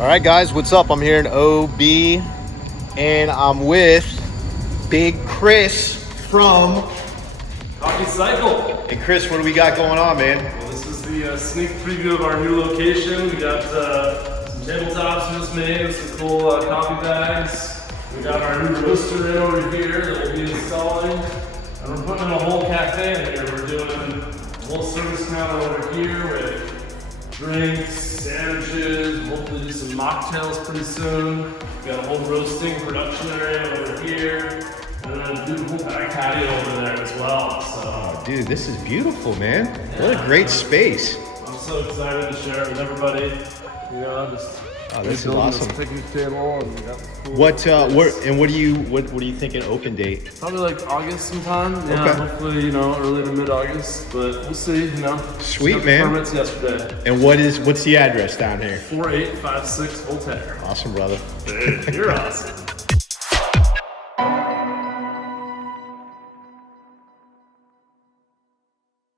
All right, guys, what's up? I'm here in OB, and I'm with Big Chris from Coffee Cycle. Hey, Chris, what do we got going on, man? Well, this is the sneak preview of our new location. We got some tabletops we just made with some cool coffee bags. We got our new roaster in over here that we'll be installing. And we're putting in a whole cafe in here. We're doing a whole service counter over here with drinks, sandwiches, hopefully do some mocktails pretty soon. We got a whole roasting production area over here. And then a beautiful back patio over there as well. So, Oh, dude, this is beautiful, man. What a great space. I'm so excited to share it with everybody. You know, just this is building awesome. this picnic table and we got this cool What space. what are you thinking open date? Probably like August sometime. Yeah, Okay. hopefully, you know, early to mid-August, but we'll see, you know. Sweet, Got the man. Permits yesterday. And what's the address down here? 4856 Voltaire. Awesome, brother. Dude, you're awesome.